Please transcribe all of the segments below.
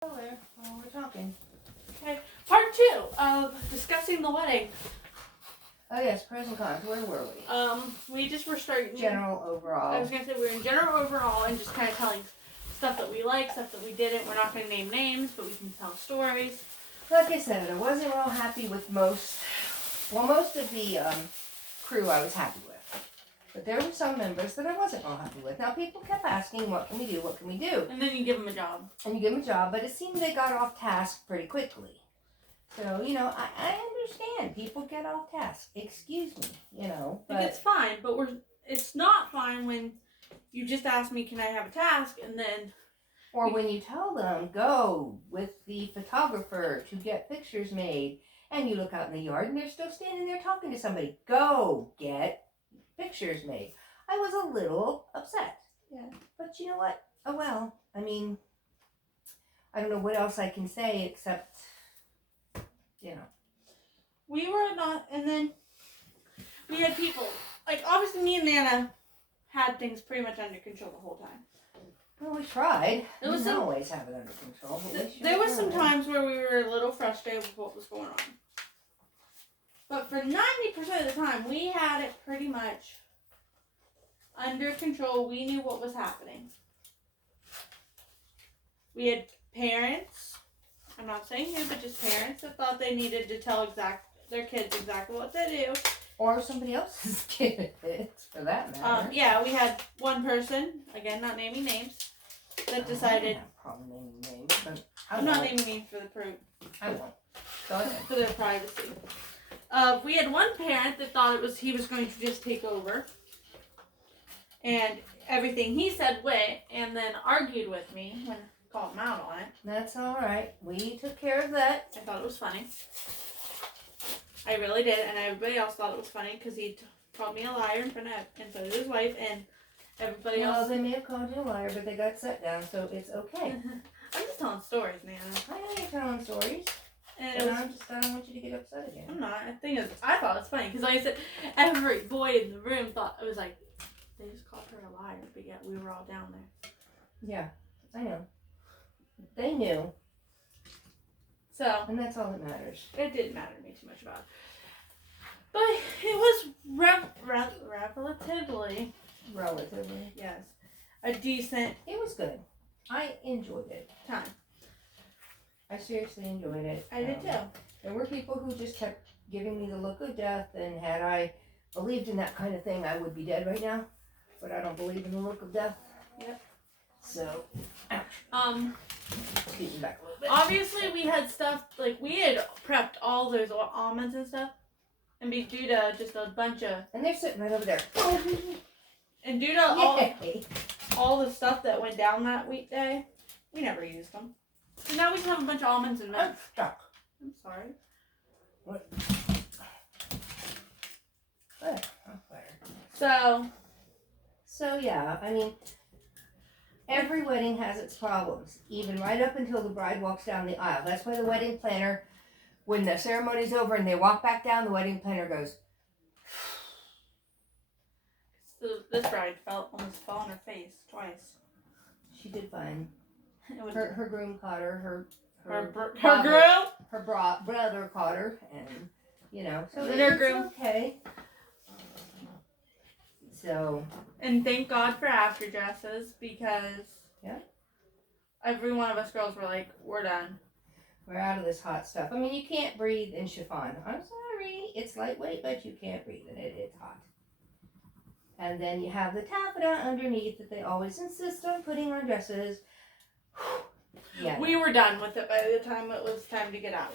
While we're talking. Okay, part 2 of discussing the wedding. Oh yes, pros and cons. Where were we? We just were starting General overall. I was gonna say we were in general overall and just kind of telling stuff that we like, stuff that we didn't. We're not gonna name names, but we can tell stories. Like I said, I wasn't real happy with most of the crew I was happy with. But there were some members that I wasn't real happy with. Now people kept asking, what can we do, what can we do? And then you give them a job. And you give them a job, but it seemed they got off task pretty quickly. So, I understand. People get off task. Excuse me, But like, it's fine, but it's not fine when you just ask me, can I have a task, and then... Or when you tell them, go with the photographer to get pictures made, and you look out in the yard and they're still standing there talking to somebody. Go get pictures made. I was a little upset. Yeah. But you know what? Oh well. I mean, I don't know what else I can say except, We were not, and then we had people, like obviously me and Nana had things pretty much under control the whole time. Well, we tried. We didn't always have it under control. But there was some times where we were a little frustrated with what was going on. But for 90% of the time, we had it pretty much under control. We knew what was happening. We had parents, I'm not saying who, but just parents that thought they needed to tell their kids exactly what to do. Or somebody else's kids, for that matter. Yeah, we had one person, again, not naming names, that decided... I'm naming names, but I'm not naming names for the proof. I won't. Go ahead. For their privacy. We had one parent that thought he was going to just take over. And everything he said went, and then argued with me when I called him out on it. That's alright. We took care of that. I thought it was funny. I really did, and everybody else thought it was funny because he called me a liar in front of his wife, and everybody else. Well, they may have called you a liar, but they got set down, so it's okay. I'm just telling stories, Nana. I know you're telling stories. And I don't want you to get upset again. I'm not. I thought it was funny because, like I said, every boy in the room thought it was like they just called her a liar, but yet we were all down there. Yeah, I know. They knew. So. And that's all that matters. It didn't matter to me too much about it. But it was relatively. Yes. A decent. It was good. I enjoyed it. Time. I seriously enjoyed it. I did too. There were people who just kept giving me the look of death, and had I believed in that kind of thing, I would be dead right now. But I don't believe in the look of death. Yep. So, excuse me back a little bit. Obviously, we had stuff, like, we had prepped all those almonds and stuff. And due to just a bunch of... And they're sitting right over there. And due to all the stuff that went down that weekday, we never used them. So now we just have a bunch of almonds and milk. I'm stuck. I'm sorry. What? So yeah, I mean, every wedding has its problems, even right up until the bride walks down the aisle. That's why the wedding planner, when the ceremony's over and they walk back down, the wedding planner goes. So this bride almost fell on her face twice. She did fine. Her groom caught her. Her brother caught her, and so her groom. Okay. So. And thank God for after dresses, because every one of us girls were like, we're done. We're out of this hot stuff. I mean, you can't breathe in chiffon. I'm sorry, it's lightweight, but you can't breathe in it. It's hot. And then you have the taffeta underneath that they always insist on putting on dresses. Yeah. We were done with it by the time it was time to get out.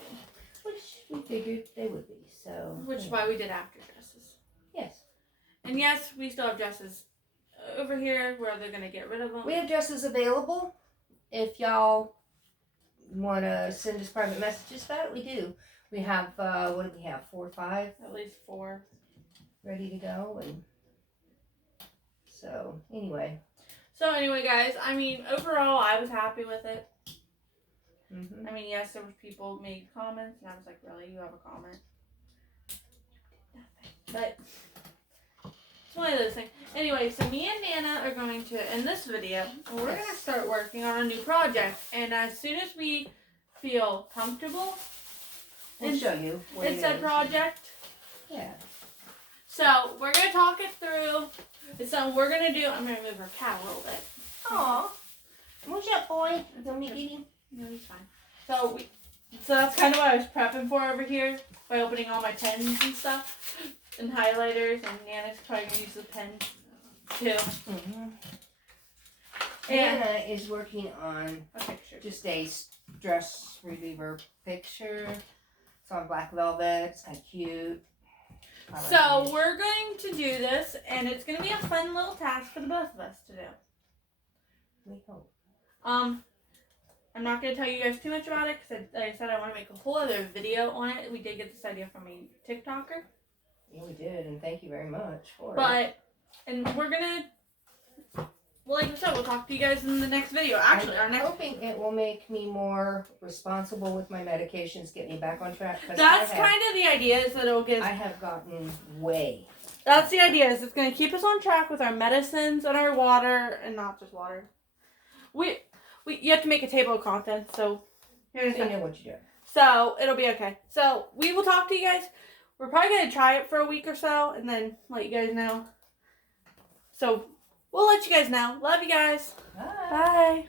Which we figured they would be, so. Which is why we did after dresses. Yes. And yes, we still have dresses over here where they're going to get rid of them. We have dresses available. If y'all want to send us private messages about it, we do. We have, what do we have, 4 or 5? At least 4. Ready to go, and so, anyway. So anyway, guys, I mean, overall, I was happy with it. Mm-hmm. I mean, yes, there were people made comments, and I was like, really, you have a comment? But It's one of those things. Anyway, so me and Nana are going to, in this video, we're going to start working on a new project. And as soon as we feel comfortable We'll show you what in it said is. project, Yeah. so we're going to talk it through. It's something we're going to do. I'm going to move her cat a little bit. Aw. What's up, boy? Don't be getting. No, he's fine. So that's kind of what I was prepping for over here by opening all my pens and stuff and highlighters. And Nana's probably gonna use the pen too. Mm-hmm. And Anna is working on a picture. just a stress reliever picture. It's on black velvet. It's kind of cute. I like So it. we're going to do this, and it's gonna be a fun little task for the both of us to do. We hope. I'm not gonna tell you guys too much about it because, like I said, I want to make a whole other video on it. We did get this idea from a TikToker. Yeah, we did, and thank you very much for it. But, and we're gonna, well, like I said, we'll talk to you guys in the next video. Actually, our I'm next. hoping it will make me more responsible with my medications, get me back on track. 'Cause That's I have, kind of the idea, is that it'll get. I have gotten way. That's the idea, is it's gonna keep us on track with our medicines and our water, and not just water. You have to make a table of contents, so here's You know what you're doing. so it'll be okay. So we will talk to you guys. We're probably gonna try it for a week or so, and then let you guys know. So we'll let you guys know. Love you guys. Bye. Bye.